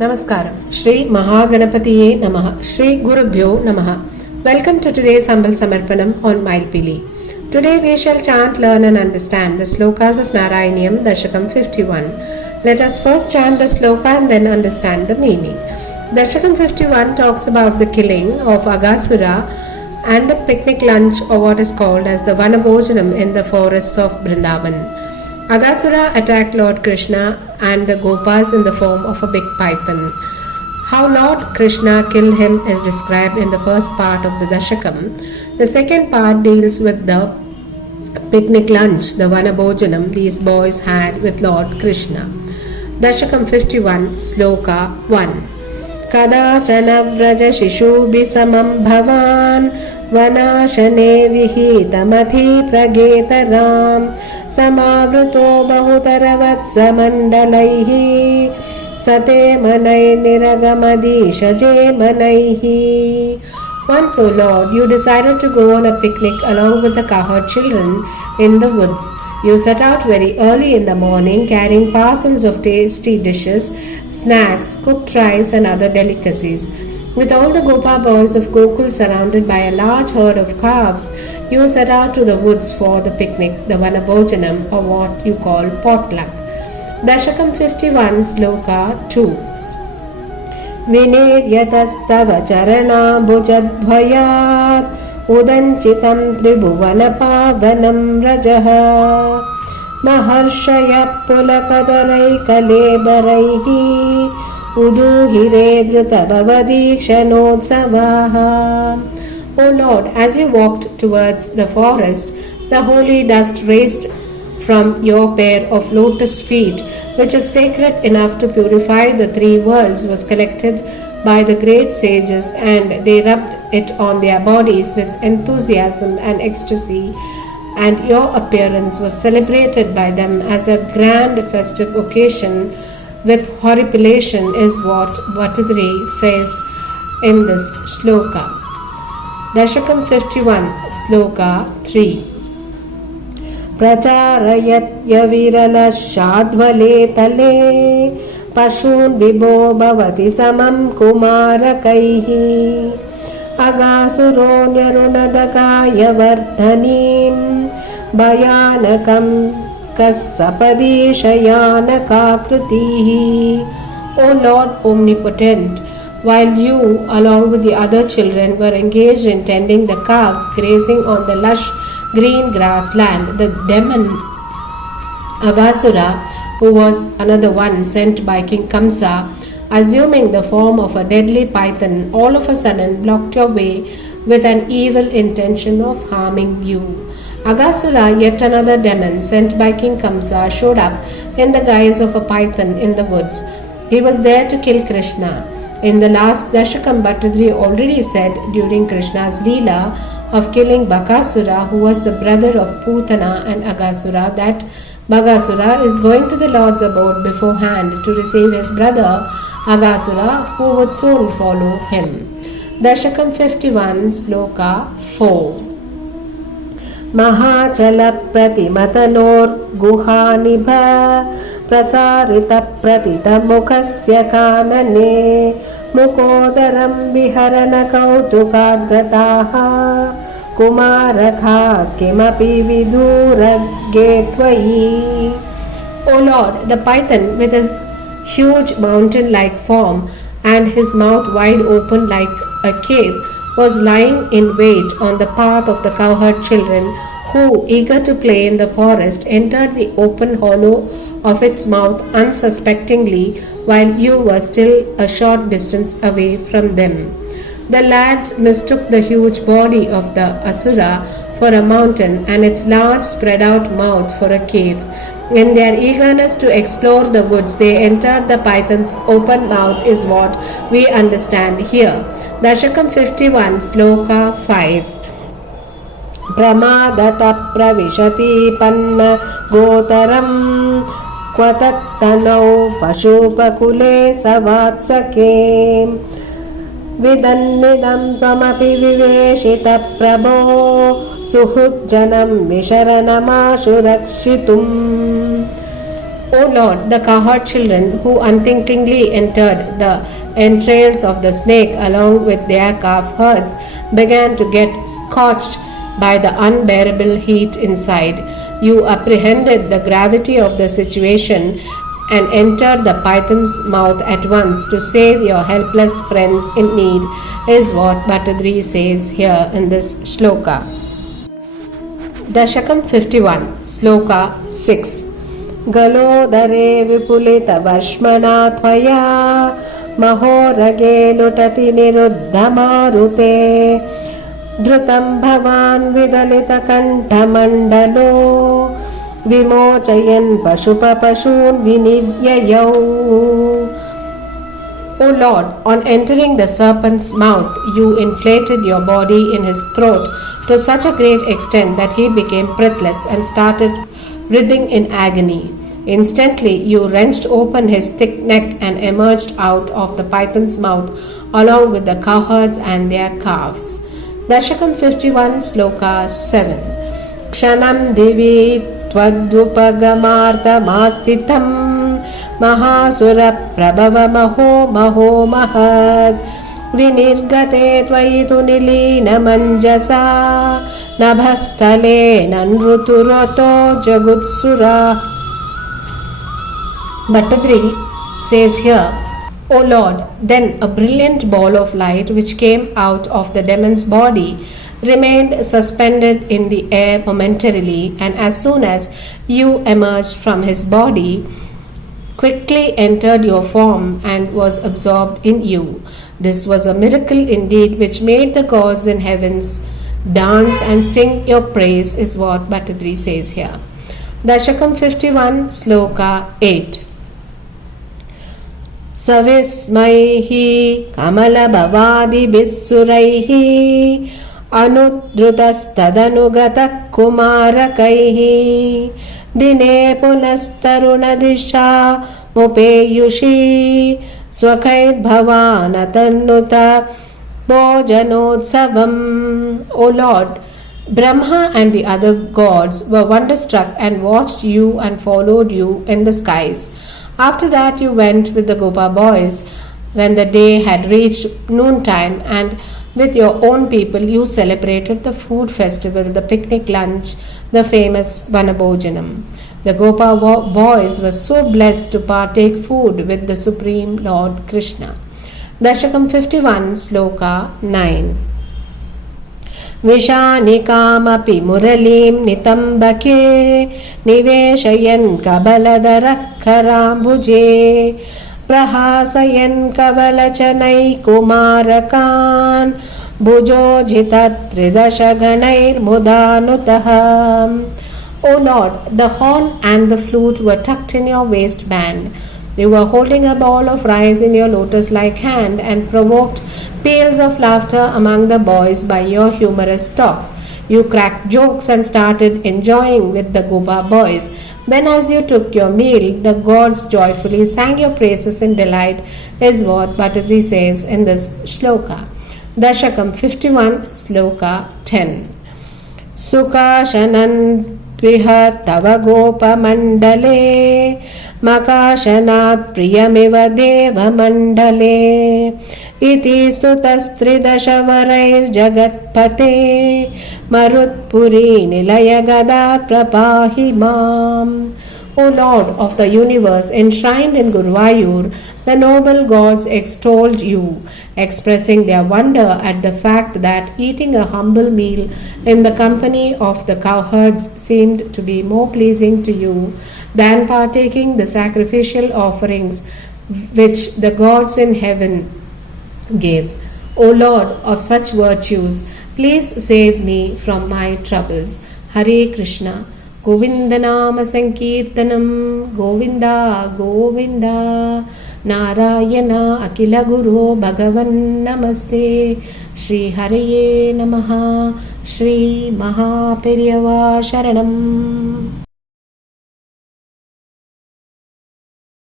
Namaskaram. Shri Mahaganapatiye Namah. Shri Gurubhyo Namah. Welcome to today's humble samarpanam on Mayilpeeli. Today we shall chant, learn and understand the slokas of Narayaneeyam Dasakam 51. Let us first chant the sloka and then understand the meaning. Dasakam 51 talks about the killing of Aghasura and the picnic lunch, or what is called as the Vanabhojanam, in the forests of Vrindavan. Aghasura attacked Lord Krishna and the Gopas in the form of a big python. How Lord Krishna killed him is described in the first part of the Dasakam. The second part deals with the picnic lunch, the Vanabhojanam these boys had with Lord Krishna. Dasakam 51, Sloka 1. Kadachana vraja shishubhi samam bhavan vanashane vihitamathi pragetaram samavruto bahutaravatsamandalaihi sate manai niragamadishaje manaihi. Once, O Lord, you decided to go on a picnic along with the cowherd children in the woods. You set out very early in the morning, carrying parcels of tasty dishes, snacks, cooked rice and other delicacies. With all the Gopa boys of Gokul surrounded by a large herd of calves, you set out to the woods for the picnic, the Vanabhojanam, or what you call potluck. Dasakam 51, Sloka 2. Vineryatastava charana bhujadvayat udanchitam tribhuvanapavanam rajaha maharshaya pulakadarai kalebaraihi uduhire dhrutabhavadikshanotsavaha. O Lord, as you walked towards the forest, the holy dust raised from your pair of lotus feet, which is sacred enough to purify the three worlds, was collected by the great sages, and they rubbed it on their bodies with enthusiasm and ecstasy, and your appearance was celebrated by them as a grand festive occasion with horripilation, is what Bhattadri says in this sloka. Dasakam 51, Sloka 3. Pracharayatya virala shadvale tale pashun vibho bhavati samam kumarakaihi aghasuro nyarunadakaya vardhanim bhayanakam kassapadi shayanakakritihi. O Lord omnipotent, while you, along with the other children, were engaged in tending the calves grazing on the lush green grassland, the demon Aghasura, who was another one sent by King Kamsa, assuming the form of a deadly python, all of a sudden blocked your way with an evil intention of harming you. Aghasura, yet another demon sent by King Kamsa, showed up in the guise of a python in the woods. He was there to kill Krishna. In the last Dasakam, Bhattadri already said during Krishna's Leela of killing Bakasura, who was the brother of Putana and Aghasura, that Bagasura is going to the Lord's abode beforehand to receive his brother Aghasura, who would soon follow him. Dasakam 51, Sloka 4. Mahachala pratimatanor guhanibha prasarita pratita mukhasya kanane mukodaram viharana kautukadgataha kumarakha kimapi viduragge tvayi. O Lord, the python with his huge mountain-like form and his mouth wide open like a cave was lying in wait on the path of the cowherd children, who, eager to play in the forest, entered the open hollow of its mouth unsuspectingly, while you were still a short distance away from them. The lads mistook the huge body of the Asura for a mountain and its large spread out mouth for a cave. In their eagerness to explore the woods, they entered the python's open mouth, is what we understand here. Dasakam 51, Sloka 5. Pramadata pravishati panna gotaram kvatattanau pashupakule savatsake vidannidam tvamapi viveshita prabho suhujjanam visharanamaashurakshitum. O Lord, the cowherd children who unthinkingly entered the entrails of the snake along with their calf herds began to get scorched by the unbearable heat inside. You apprehended the gravity of the situation and entered the python's mouth at once to save your helpless friends in need, is what Bhattadri says here in this shloka. Dasakam 51, Sloka 6. Galodare vipulita vashmana tvaya mahorage lutati niruddha marute dhrutam bhavan vidalita kantha mandalo vimochayan pashupa pashun vinivyayau. O Lord, on entering the serpent's mouth, you inflated your body in his throat to such a great extent that he became breathless and started writhing in agony. Instantly, you wrenched open his thick neck and emerged out of the python's mouth along with the cowherds and their calves. Dasakam 51, Sloka 7. Kshanam divi tvadupagamardhamastitam mahasura prabhava maho mahad vinirgate tvaitu nilina manjasa nabhastale nanruturoto jagutsura. Bhattadri says here, O Lord, then a brilliant ball of light which came out of the demon's body remained suspended in the air momentarily, and as soon as you emerged from his body, quickly entered your form and was absorbed in you. This was a miracle indeed which made the gods in heavens dance and sing your praise, is what Bhattadri says here. Dasakam 51, Sloka 8. Savismaihi kamala bhavadi bisuraihi anudrutastadanugatak kumarakaihi dine punastarunadisha mupeyushi swakaid bhavanatannuta bhojanotsavam. O Lord, Brahma and the other gods were wonderstruck and watched you and followed you in the skies. After that you went with the Gopa boys when the day had reached noontime, and with your own people you celebrated the food festival, the picnic lunch, the famous Vanabhojanam. The Gopa boys were so blessed to partake food with the Supreme Lord Krishna. Dasakam 51, Sloka 9. Vishanikaamapi muralim nitambake niveshayan kabaladarakkarambuje prahasayan kavalachanai kumarakan bhujojita tridashaganair mudanutaham. O Lord, the horn and the flute were tucked in your waistband. You were holding a ball of rice in your lotus-like hand and provoked peals of laughter among the boys by your humorous talks. You cracked jokes and started enjoying with the Gopa boys. Then as you took your meal, the gods joyfully sang your praises in delight, is what Bhattadri says in this shloka. Dasakam 51, Sloka 10. Sukashanan tviha tava gopa mandale makashanat priyamiva deva mandale iti stutastridashavarair jagatpate marutpuri nilaya gadat prapahi mam. O Lord of the universe, enshrined in Gurubhyo, the noble gods extolled you, expressing their wonder at the fact that eating a humble meal in the company of the cowherds seemed to be more pleasing to you than partaking the sacrificial offerings which the gods in heaven gave. O Lord of such virtues, please save me from my troubles. Hare Krishna. Govinda Nama Sankirtanam, Govinda Govinda, Narayana Akila Guru Bhagavan Namaste, Shri Hariye Namaha, Shri Mahaperiyava Sharanam.